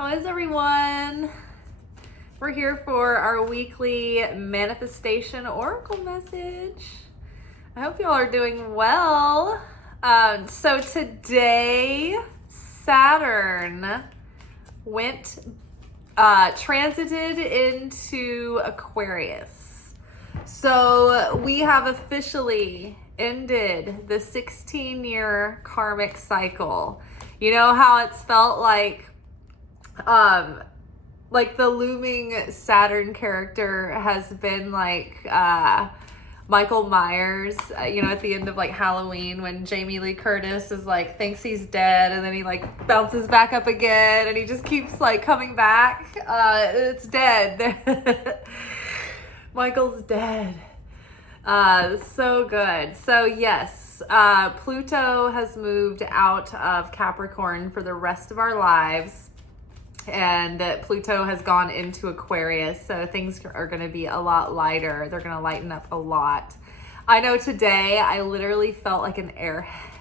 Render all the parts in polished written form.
How is everyone? We're here for our weekly manifestation oracle message. I hope y'all are doing well. So today, Saturn transited into Aquarius. So we have officially ended the 16-year karmic cycle. You know how it's felt like the looming Saturn character has been like Michael Myers, at the end of like Halloween when Jamie Lee Curtis is like, thinks he's dead, and then he like bounces back up again and he just keeps like coming back. It's dead. Michael's dead. So good. So yes, Pluto has moved out of Capricorn for the rest of our lives, and Pluto has gone into Aquarius, so things are going to be a lot lighter. They're going to lighten up a lot. I know today I literally felt like an airhead.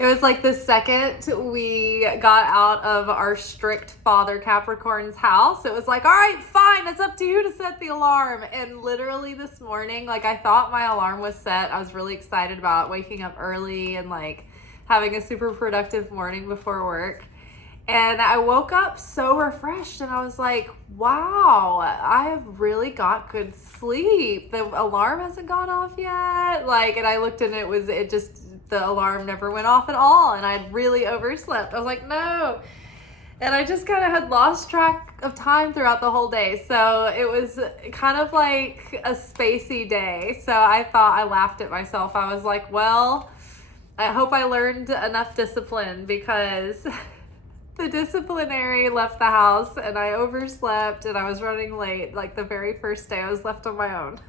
It was like the second we got out of our strict father Capricorn's house, it was like, all right, fine, it's up to you to set the alarm. And literally this morning, like I thought my alarm was set. I was really excited about waking up early and like having a super productive morning before work. And I woke up so refreshed and I was like, wow, I have really got good sleep. The alarm hasn't gone off yet. And I looked and the alarm never went off at all. And I'd really overslept. I was like, no. And I just kind of had lost track of time throughout the whole day. So it was kind of like a spacey day. So I laughed at myself. I was like, well, I hope I learned enough discipline, because the disciplinary left the house and I overslept and I was running late. Like the very first day I was left on my own.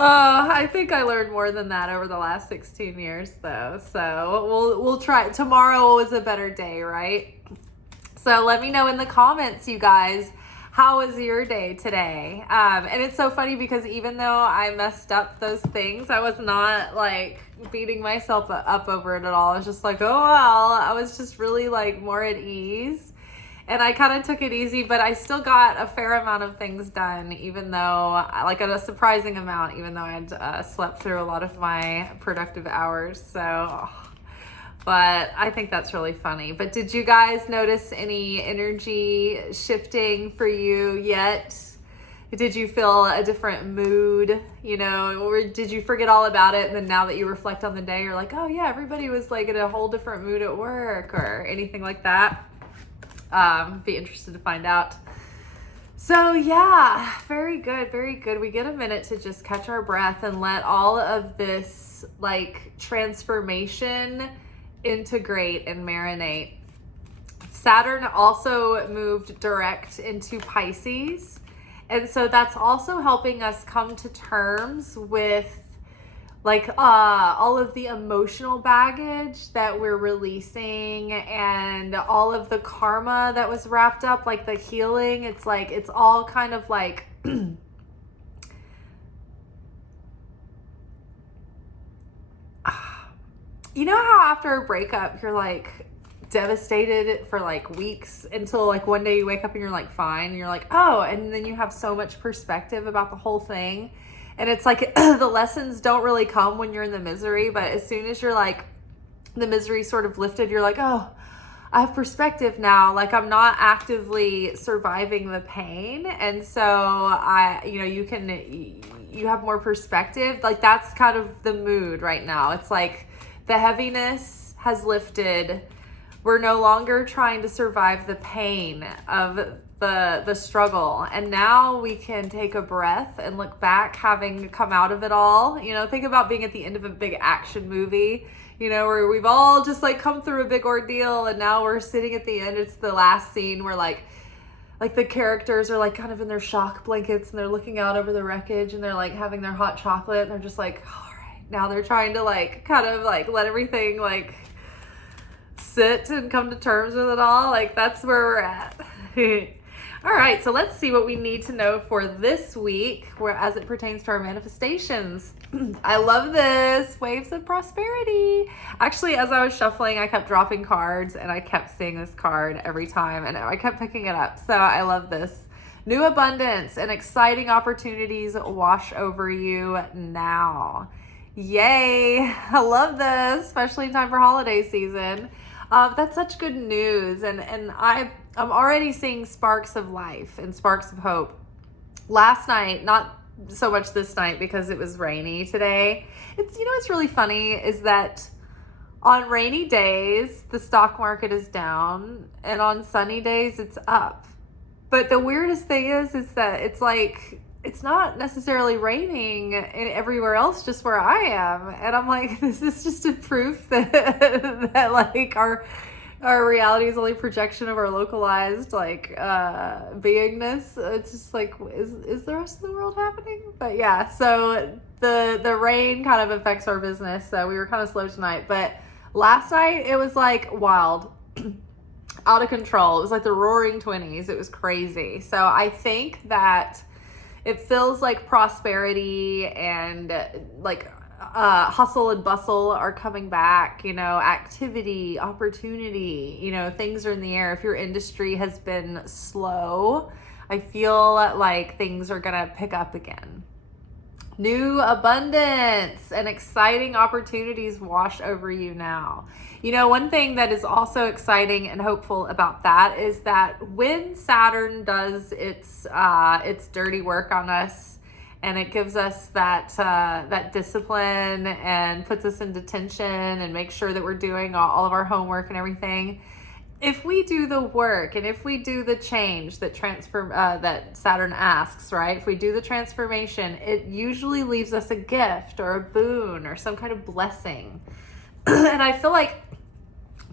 I think I learned more than that over the last 16 years though. So we'll try. Tomorrow was a better day, right? So let me know in the comments, you guys, how was your day today? And it's so funny because even though I messed up those things, I was not like beating myself up over it at all. I was just like, oh well. I was just really like more at ease. And I kind of took it easy, but I still got a fair amount of things done, even though, like a surprising amount, even though I'd slept through a lot of my productive hours. So, but I think that's really funny. But did you guys notice any energy shifting for you yet? Did you feel a different mood, or did you forget all about it? And then now that you reflect on the day, you're like, oh yeah, everybody was like in a whole different mood at work or anything like that. Be interested to find out. So yeah, very good, very good. We get a minute to just catch our breath and let all of this like transformation integrate and marinate. Saturn also moved direct into Pisces. And so that's also helping us come to terms with like all of the emotional baggage that we're releasing and all of the karma that was wrapped up, like the healing. It's like, it's all kind of like, you know how after a breakup, you're like devastated for like weeks until like one day you wake up and you're like fine. And you're like, oh, and then you have so much perspective about the whole thing. And it's like the lessons don't really come when you're in the misery, but as soon as you're like, the misery sort of lifted, you're like, oh, I have perspective now. Like I'm not actively surviving the pain. And so you have more perspective. Like that's kind of the mood right now. It's like the heaviness has lifted. We're no longer trying to survive the pain of the struggle, and now we can take a breath and look back, having come out of it all. Think about being at the end of a big action movie, where we've all just like come through a big ordeal, and now we're sitting at the end. It's the last scene where like the characters are like kind of in their shock blankets and they're looking out over the wreckage and they're like having their hot chocolate and they're just like, all right, now they're trying to like kind of like let everything like sit and come to terms with it all. Like that's where we're at. All right, so let's see what we need to know for this week where as it pertains to our manifestations. I love this. Waves of prosperity. Actually, as I was shuffling, I kept dropping cards and I kept seeing this card every time and I kept picking it up. So I love this. New abundance and exciting opportunities wash over you now. Yay. I love this, especially in time for holiday season. That's such good news. And I'm already seeing sparks of life and sparks of hope. Last night, not so much this night because it was rainy today. It's really funny is that on rainy days, the stock market is down and on sunny days, it's up. But the weirdest thing is that it's like, it's not necessarily raining everywhere else, just where I am. And I'm like, this is just a proof that like our reality is only projection of our localized beingness. It's just like, is the rest of the world happening? But yeah, so the rain kind of affects our business. So we were kind of slow tonight, but last night it was like wild. Out of control. It was like the roaring 20s. It was crazy. So I think that it feels like prosperity and hustle and bustle are coming back, activity, opportunity, things are in the air. If your industry has been slow, I feel like things are going to pick up again. New abundance and exciting opportunities wash over you now. One thing that is also exciting and hopeful about that is that when Saturn does its dirty work on us and it gives us that discipline and puts us into tension and makes sure that we're doing all of our homework and everything, if we do the work and if we do the change that that Saturn asks, right? If we do the transformation, it usually leaves us a gift or a boon or some kind of blessing. And I feel like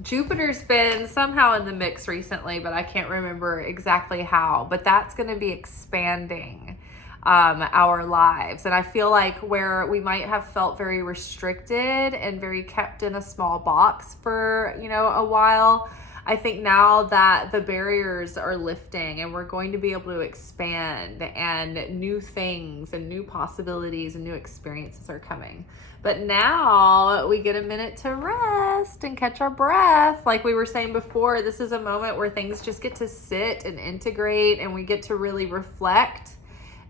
Jupiter's been somehow in the mix recently, but I can't remember exactly how. But that's going to be expanding our lives. And I feel like where we might have felt very restricted and very kept in a small box for, a while, I think now that the barriers are lifting and we're going to be able to expand and new things and new possibilities and new experiences are coming. But now we get a minute to rest and catch our breath. Like we were saying before, this is a moment where things just get to sit and integrate and we get to really reflect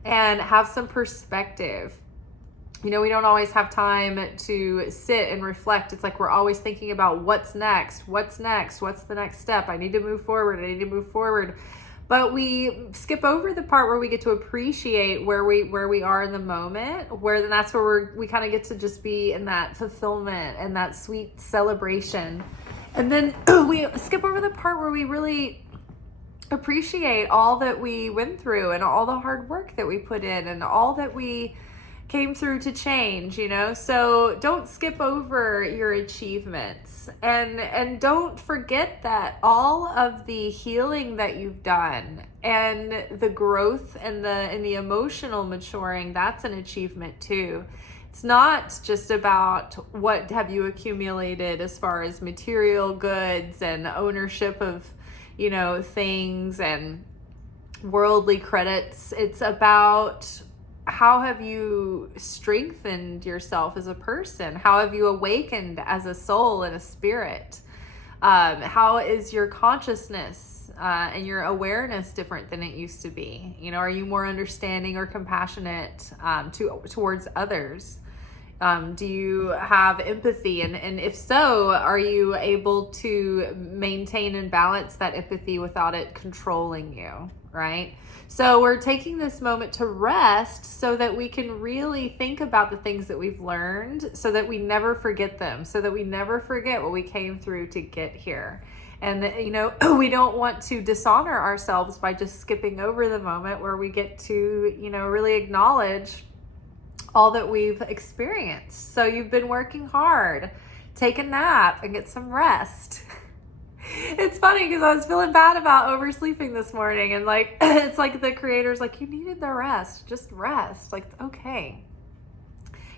and have some perspective. We don't always have time to sit and reflect. It's like we're always thinking about what's next, what's the next step. I need to move forward. But we skip over the part where we get to appreciate where we are in the moment, then that's where we kind of get to just be in that fulfillment and that sweet celebration. And then we skip over the part where we really appreciate all that we went through and all the hard work that we put in and all that we came through to change, so don't skip over your achievements and don't forget that all of the healing that you've done and the growth and the emotional maturing, that's an achievement too. It's not just about what have you accumulated as far as material goods and ownership of things and worldly credits. It's about how have you strengthened yourself as a person? How have you awakened as a soul and a spirit? How is your consciousness and your awareness different than it used to be? Are you more understanding or compassionate towards others? Do you have empathy? And if so, are you able to maintain and balance that empathy without it controlling you, right? So we're taking this moment to rest so that we can really think about the things that we've learned so that we never forget them, so that we never forget what we came through to get here. And, we don't want to dishonor ourselves by just skipping over the moment where we get to, really acknowledge all that we've experienced. So you've been working hard. Take a nap and get some rest. It's funny because I was feeling bad about oversleeping this morning and it's like the creator's like, you needed the rest, just rest. Like, okay.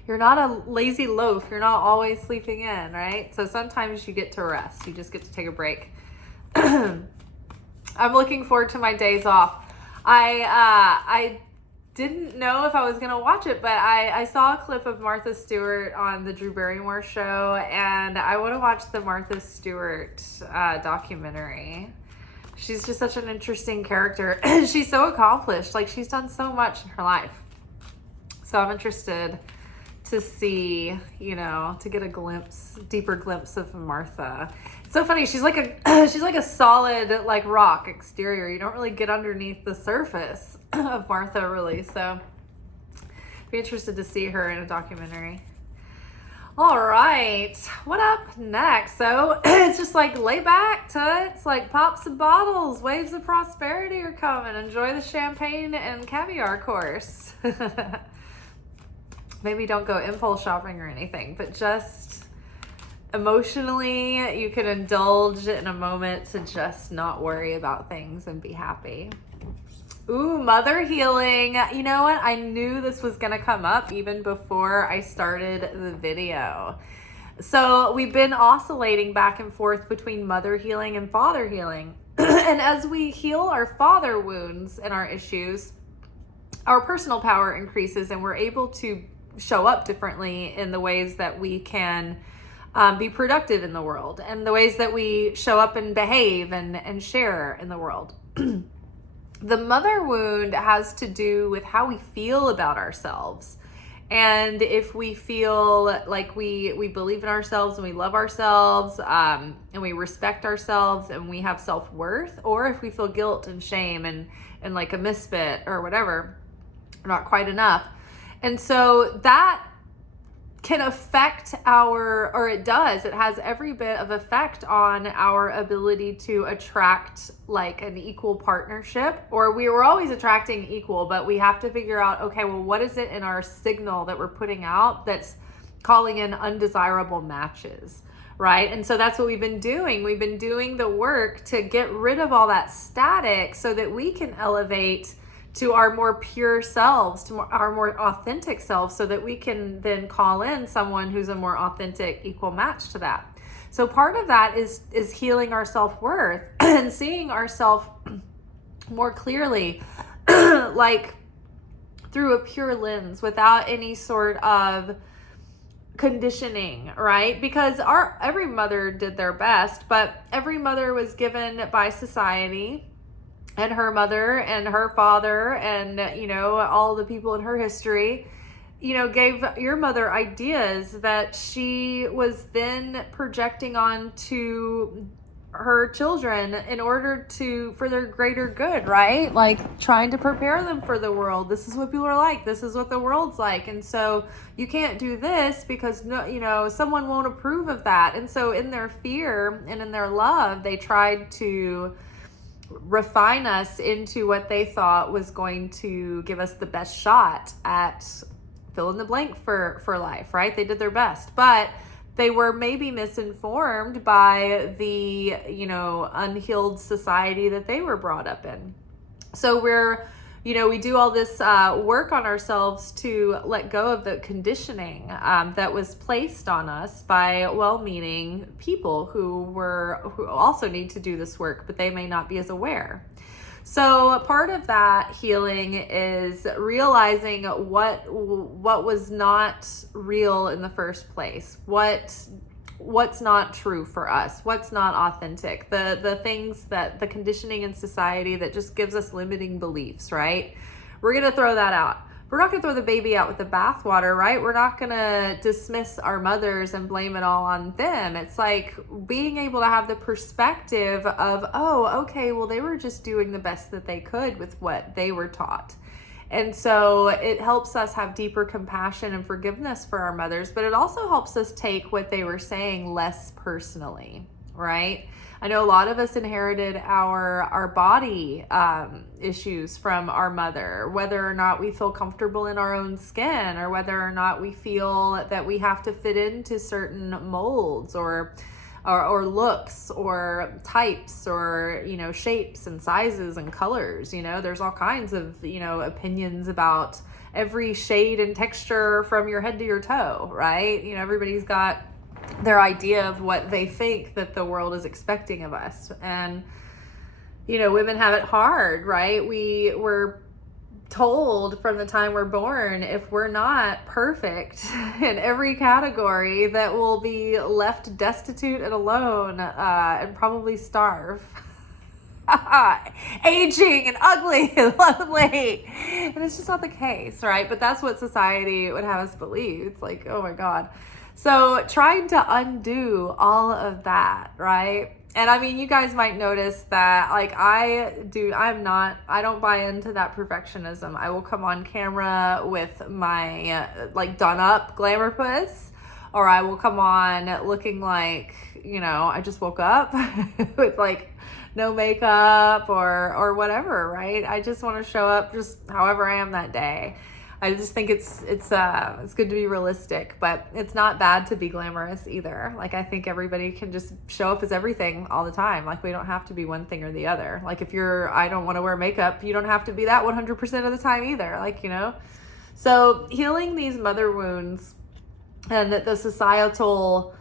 You're not a lazy loaf. You're not always sleeping in, right? So sometimes you get to rest. You just get to take a break. I'm looking forward to my days off. I didn't know if I was going to watch it, but I saw a clip of Martha Stewart on the Drew Barrymore show, and I want to watch the Martha Stewart documentary. She's just such an interesting character. She's so accomplished. Like, she's done so much in her life. So I'm interested to see, you know, to get a deeper glimpse of Martha. It's so funny. She's like a solid, like, rock exterior. You don't really get underneath the surface of Martha, really. So be interested to see her in a documentary. All right, what up next? So it's just like lay back, toots, like pop some bottles, waves of prosperity are coming. Enjoy the champagne and caviar course. Maybe don't go impulse shopping or anything, but just emotionally, you can indulge in a moment to just not worry about things and be happy. Ooh, mother healing. You know what? I knew this was going to come up even before I started the video. So we've been oscillating back and forth between mother healing and father healing. And as we heal our father wounds and our issues, our personal power increases and we're able to show up differently in the ways that we can be productive in the world and the ways that we show up and behave and share in the world. The mother wound has to do with how we feel about ourselves. And if we feel like we believe in ourselves and we love ourselves and we respect ourselves and we have self-worth, or if we feel guilt and shame and like a misfit or whatever, not quite enough. And so that can affect it has every bit of effect on our ability to attract like an equal partnership, or we were always attracting equal, but we have to figure out, okay, well, what is it in our signal that we're putting out that's calling in undesirable matches, right? And so that's what we've been doing. We've been doing the work to get rid of all that static so that we can elevate to our more pure selves, to our more authentic selves, so that we can then call in someone who's a more authentic, equal match to that. So part of that is healing our self-worth and seeing ourselves more clearly, like through a pure lens, without any sort of conditioning, right? Because every mother did their best, but every mother was given by society, and her mother and her father and, you know, all the people in her history, you know, gave your mother ideas that she was then projecting on to her children in order for their greater good, right? Like trying to prepare them for the world. This is what people are like. This is what the world's like. And so you can't do this because, no, you know, someone won't approve of that. And so in their fear and in their love, they tried to refine us into what they thought was going to give us the best shot at fill in the blank for life, right? They did their best, but they were maybe misinformed by the, you know, unhealed society that they were brought up in. So we do all this work on ourselves to let go of the conditioning that was placed on us by well-meaning people who also need to do this work, but they may not be as aware. So part of that healing is realizing what was not real in the first place, what's not true for us, what's not authentic, the things that the conditioning in society that just gives us limiting beliefs, right? We're going to throw that out. We're not going to throw the baby out with the bathwater, right? We're not going to dismiss our mothers and blame it all on them. It's like being able to have the perspective of, oh, okay, well, they were just doing the best that they could with what they were taught. And so it helps us have deeper compassion and forgiveness for our mothers, but it also helps us take what they were saying less personally, right? I know a lot of us inherited our body issues from our mother, whether or not we feel comfortable in our own skin, or whether or not we feel that we have to fit into certain molds or looks or types or, you know, shapes and sizes and colors. You know, there's all kinds of, you know, opinions about every shade and texture from your head to your toe, right? You know, everybody's got their idea of what they think that the world is expecting of us. And, women have it hard, right? We were told from the time we're born, if we're not perfect in every category, that we'll be left destitute and alone, and probably starve. Aging and ugly and lonely. And it's just not the case, right? But that's what society would have us believe. It's like, oh my God. So trying to undo all of that, right? And I mean, you guys might notice that, like, I don't buy into that perfectionism. I will come on camera with my, like, done up glamour puss, or I will come on looking like, I just woke up with, like, no makeup or whatever, right? I just want to show up just however I am that day. I just think it's good to be realistic, but it's not bad to be glamorous either. Like, I think everybody can just show up as everything all the time. Like, we don't have to be one thing or the other. Like, if I don't want to wear makeup, you don't have to be that 100% of the time either. Like, so healing these mother wounds and the societal,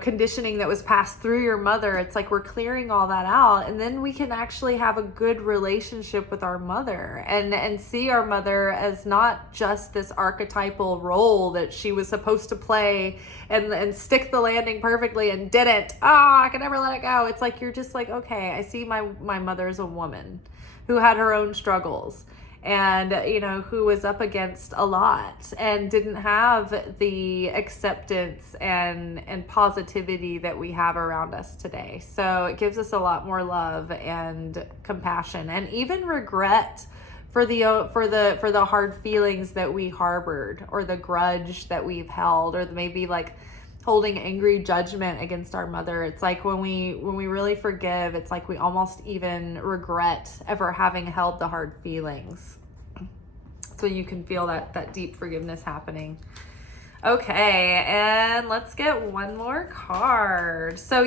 conditioning that was passed through your mother, it's like we're clearing all that out, and then we can actually have a good relationship with our mother and see our mother as not just this archetypal role that she was supposed to play and stick the landing perfectly and didn't. I can never let it go. It's like, you're just like, okay, I see my mother as a woman who had her own struggles, and who was up against a lot and didn't have the acceptance and positivity that we have around us today. So it gives us a lot more love and compassion, and even regret for the hard feelings that we harbored, or the grudge that we've held, or maybe like holding angry judgment against our mother. It's like when we really forgive, it's like we almost even regret ever having held the hard feelings. So you can feel that deep forgiveness happening. Okay, and let's get one more card. So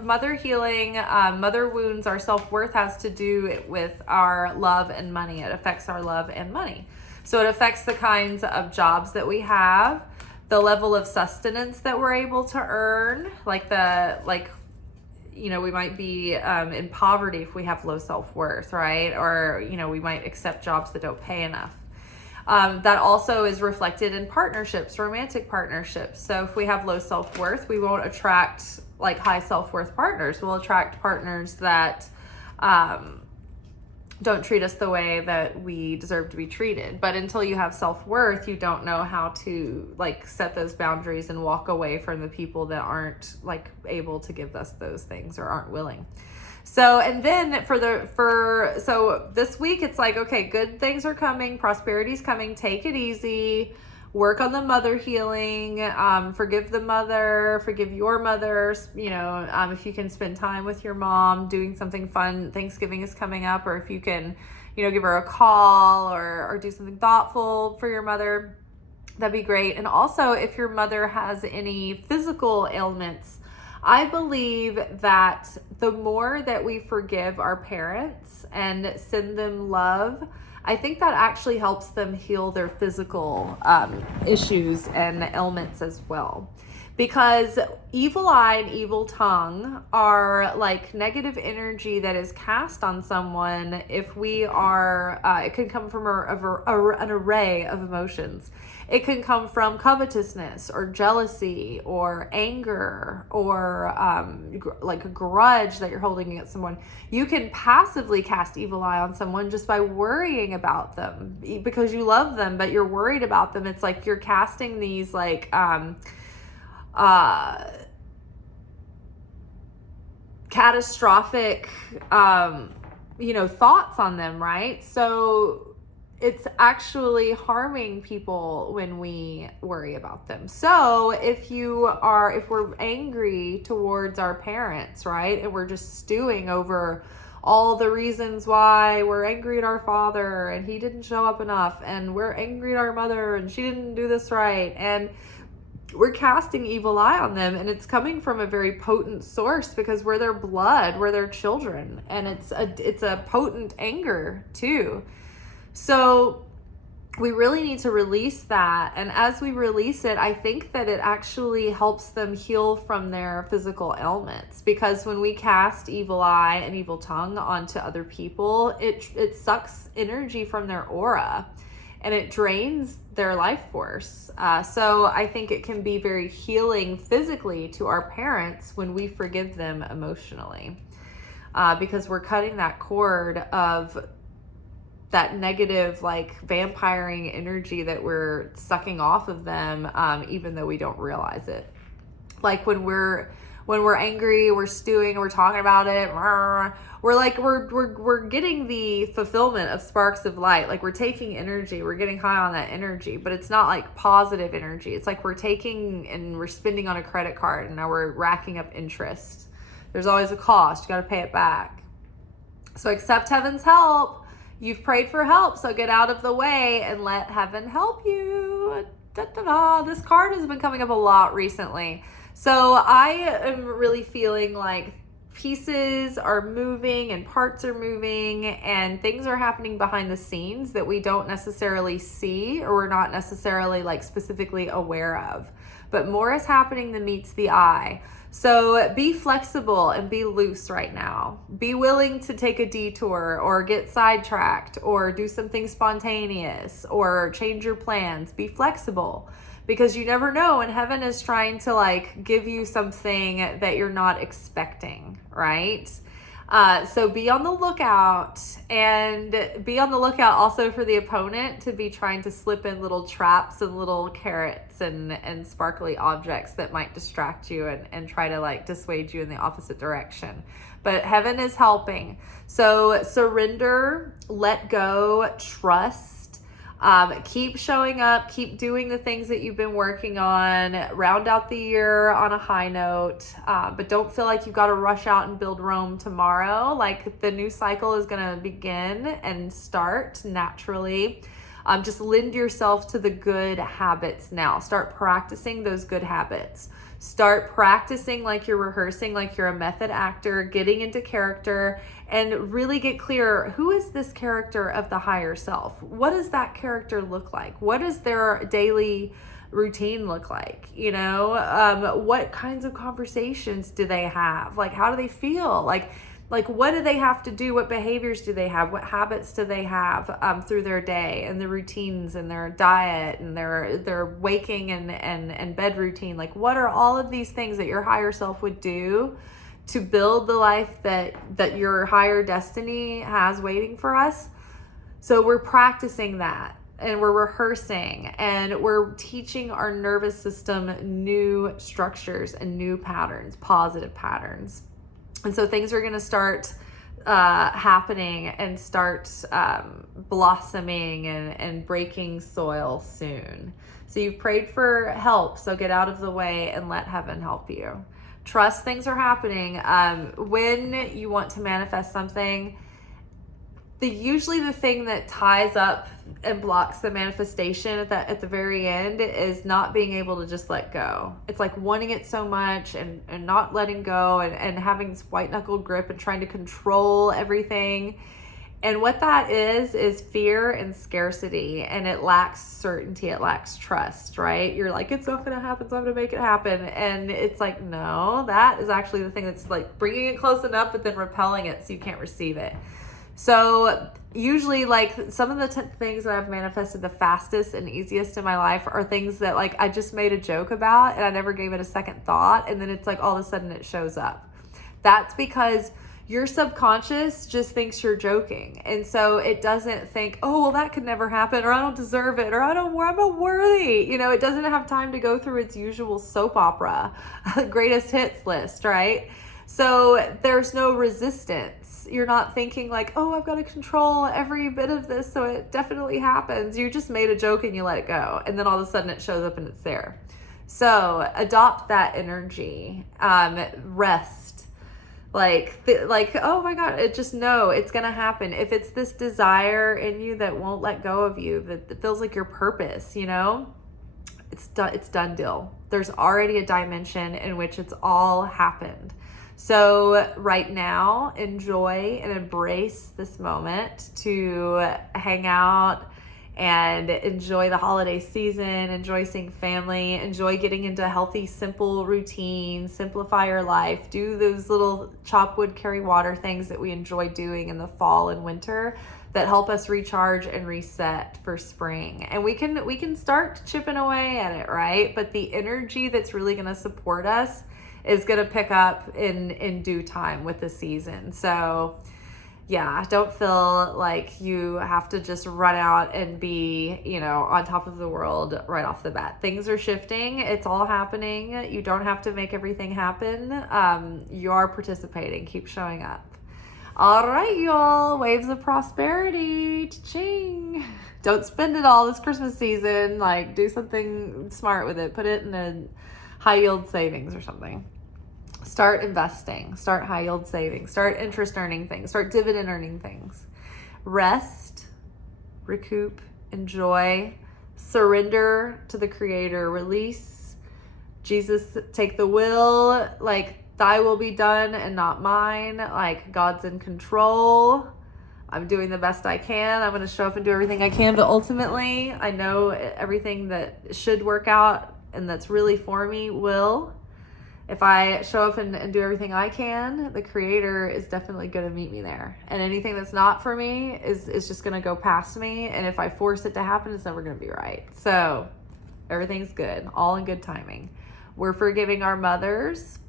mother healing, mother wounds, our self-worth has to do with our love and money. It affects our love and money. So it affects the kinds of jobs that we have, the level of sustenance that we're able to earn, we might be in poverty if we have low self-worth, right? Or, we might accept jobs that don't pay enough. That also is reflected in partnerships, romantic partnerships. So if we have low self-worth, we won't attract like high self-worth partners. We'll attract partners that don't treat us the way that we deserve to be treated. But until you have self-worth, you don't know how to like set those boundaries and walk away from the people that aren't like able to give us those things or aren't willing. So, and then so this week it's like, okay, good things are coming, prosperity's coming, take it easy, work on the mother healing, forgive the mother, forgive your mother, if you can spend time with your mom doing something fun. Thanksgiving is coming up, or if you can, give her a call or do something thoughtful for your mother, that'd be great. And also, if your mother has any physical ailments, I believe that the more that we forgive our parents and send them love, I think that actually helps them heal their physical issues and ailments as well. Because evil eye and evil tongue are like negative energy that is cast on someone if we are, it can come from an array of emotions. It can come from covetousness or jealousy or anger or like a grudge that you're holding against someone. You can passively cast evil eye on someone just by worrying about them because you love them, but you're worried about them. It's like you're casting these like catastrophic thoughts on them, right? So it's actually harming people when we worry about them. So if we're angry towards our parents, right, and we're just stewing over all the reasons why we're angry at our father and he didn't show up enough, and we're angry at our mother and she didn't do this right, and we're casting evil eye on them, and it's coming from a very potent source because we're their blood, we're their children, and it's a potent anger too. So we really need to release that. And as we release it, I think that it actually helps them heal from their physical ailments, because when we cast evil eye and evil tongue onto other people, it sucks energy from their aura and it drains their life force. So I think it can be very healing physically to our parents when we forgive them emotionally, because we're cutting that cord of that negative, like, vampiring energy that we're sucking off of them, even though we don't realize it. Like when we're angry, we're stewing, we're talking about it, we're getting the fulfillment of sparks of light. Like, we're taking energy, we're getting high on that energy, but it's not like positive energy. It's like we're taking and we're spending on a credit card, and now we're racking up interest. There's always a cost. You got to pay it back. So accept heaven's help. You've prayed for help, so get out of the way and let heaven help you. Da, da, da. This card has been coming up a lot recently. So I am really feeling like pieces are moving and parts are moving and things are happening behind the scenes that we don't necessarily see, or we're not necessarily like specifically aware of. But more is happening than meets the eye. So be flexible and be loose right now. Be willing to take a detour or get sidetracked or do something spontaneous or change your plans. Be flexible, because you never know when heaven is trying to like give you something that you're not expecting, right? So be on the lookout, and be on the lookout also for the opponent to be trying to slip in little traps and little carrots and sparkly objects that might distract you and try to like dissuade you in the opposite direction. But heaven is helping. So surrender, let go, trust. Keep showing up, keep doing the things that you've been working on, round out the year on a high note, but don't feel like you've got to rush out and build Rome tomorrow. Like, the new cycle is going to begin and start naturally. Just lend yourself to the good habits now. Start practicing those good habits. Start practicing like you're rehearsing, like you're a method actor, getting into character, and really get clear, who is this character of the higher self? What does that character look like? What does their daily routine look like? You know, what kinds of conversations do they have? Like, how do they feel? Like what do they have to do? What behaviors do they have? What habits do they have through their day, and the routines and their diet and their waking and bed routine? Like, what are all of these things that your higher self would do to build the life that your higher destiny has waiting for us? So we're practicing that, and we're rehearsing, and we're teaching our nervous system new structures and new patterns, positive patterns. And so things are going to start happening and start blossoming and breaking soil soon. So you've prayed for help, so get out of the way and let heaven help you. Trust things are happening. When you want to manifest something, usually the thing that ties up and blocks the manifestation at the very end is not being able to just let go. It's like wanting it so much and not letting go and having this white knuckle grip and trying to control everything. And what that is fear and scarcity, and it lacks certainty, it lacks trust, right? You're like, it's not going to happen, so I'm going to make it happen. And it's like, no, that is actually the thing that's like bringing it close enough, but then repelling it so you can't receive it. So usually, like, some of the things that I've manifested the fastest and easiest in my life are things that like I just made a joke about and I never gave it a second thought, and then it's like all of a sudden it shows up. That's because your subconscious just thinks you're joking, and so it doesn't think, oh, well, that could never happen, or I don't deserve it, or I'm not worthy. You know, it doesn't have time to go through its usual soap opera greatest hits list, right? So there's no resistance. You're not thinking like, oh, I've got to control every bit of this so it definitely happens. You just made a joke and you let it go, and then all of a sudden it shows up and it's there. So adopt that energy. Rest. Like, oh my God, just know it's going to happen. If it's this desire in you that won't let go of you, that feels like your purpose, you know, it's done deal. There's already a dimension in which it's all happened. So right now, enjoy and embrace this moment to hang out and enjoy the holiday season, enjoy seeing family, enjoy getting into healthy, simple routines, simplify your life, do those little chop wood, carry water things that we enjoy doing in the fall and winter that help us recharge and reset for spring. And we can start chipping away at it, right? But the energy that's really going to support us is going to pick up in due time with the season. So yeah, don't feel like you have to just run out and be, on top of the world right off the bat. Things are shifting. It's all happening. You don't have to make everything happen. You are participating. Keep showing up. All right, y'all. Waves of prosperity. Cha-ching. Don't spend it all this Christmas season. Like, do something smart with it. Put it in a high yield savings or something. Start investing, start high yield savings, start interest earning things, start dividend earning things. Rest, recoup, enjoy, surrender to the Creator, release. Jesus, take the will, like thy will be done and not mine, like God's in control. I'm doing the best I can. I'm going to show up and do everything I can, but ultimately I know everything that should work out and that's really for me will. If I show up and do everything I can, the Creator is definitely going to meet me there. And anything that's not for me is just going to go past me. And if I force it to happen, it's never going to be right. So everything's good, all in good timing. We're forgiving our mothers.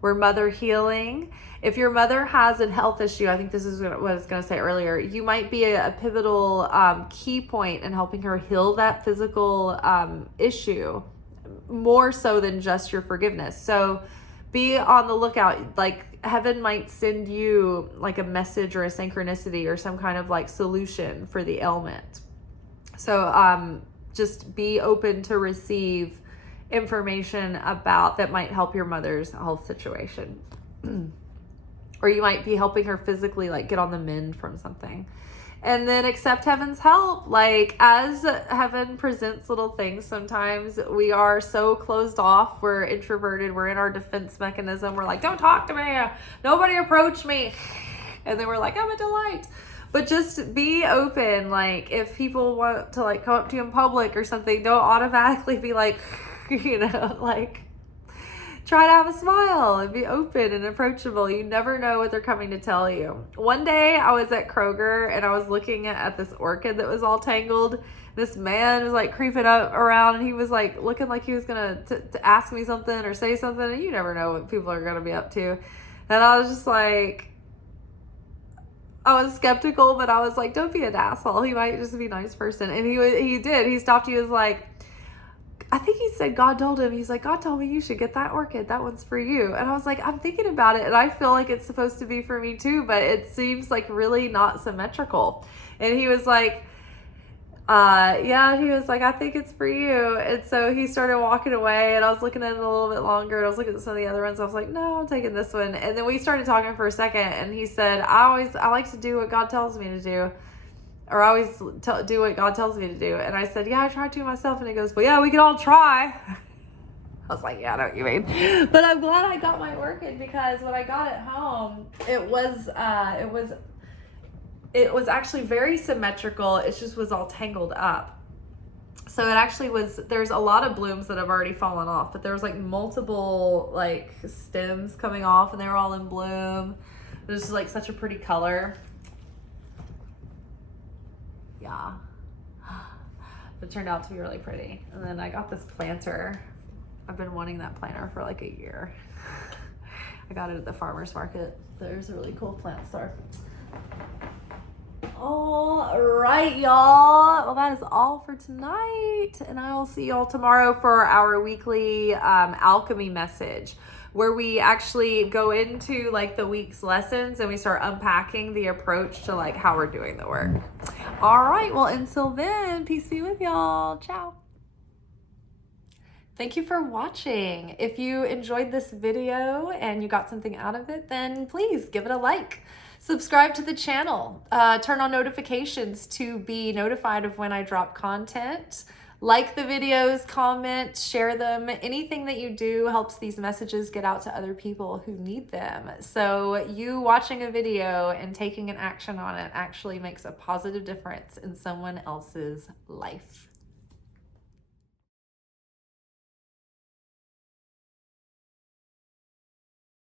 We're mother healing. If your mother has a health issue, I think this is what I was going to say earlier, you might be a pivotal key point in helping her heal that physical issue, more so than just your forgiveness. So be on the lookout. Like, heaven might send you like a message or a synchronicity or some kind of like solution for the ailment. So just be open to receive information about that might help your mother's health situation. Or you might be helping her physically, like get on the mend from something. And then accept heaven's help. Like, as heaven presents little things, sometimes we are so closed off. We're introverted. We're in our defense mechanism. We're like, don't talk to me. Nobody approach me. And then we're like, I'm a delight. But just be open. Like, if people want to like come up to you in public or something, don't automatically be like, like, try to have a smile and be open and approachable. You never know what they're coming to tell you. One day I was at Kroger and I was looking at this orchid that was all tangled. This man was like creeping up around and he was like looking like he was going to ask me something or say something. And you never know what people are going to be up to. And I was just like, I was skeptical, but I was like, don't be an asshole. He might just be a nice person. And he did. He stopped. He was like, I think he said God told him, he's like, God told me you should get that orchid. That one's for you. And I was like, I'm thinking about it. And I feel like it's supposed to be for me too, but it seems like really not symmetrical. And he was like, he was like, I think it's for you. And so he started walking away and I was looking at it a little bit longer. And I was looking at some of the other ones. I was like, no, I'm taking this one. And then we started talking for a second and he said, I like to do what God tells me to do. Or I always do what God tells me to do. And I said, yeah, I try to myself. And he goes, well, yeah, we can all try. I was like, yeah, I know what you mean. But I'm glad I got my orchid because when I got it home, it was actually very symmetrical. It just was all tangled up. So it actually there's a lot of blooms that have already fallen off, but there was like multiple like stems coming off and they were all in bloom. It was just like such a pretty color. Yeah, it turned out to be really pretty. And then I got this planter. I've been wanting that planter for like a year. I got it at the farmer's market. There's a really cool plant store. All right, y'all. Well, that is all for tonight. And I will see y'all tomorrow for our weekly alchemy message, where we actually go into like the week's lessons and we start unpacking the approach to like how we're doing the work. All right. Well, until then, peace be with y'all. Ciao. Thank you for watching. If you enjoyed this video and you got something out of it, then please give it a like. Subscribe to the channel. Turn on notifications to be notified of when I drop content. Like the videos, comment, share them. Anything that you do helps these messages get out to other people who need them. So you watching a video and taking an action on it actually makes a positive difference in someone else's life.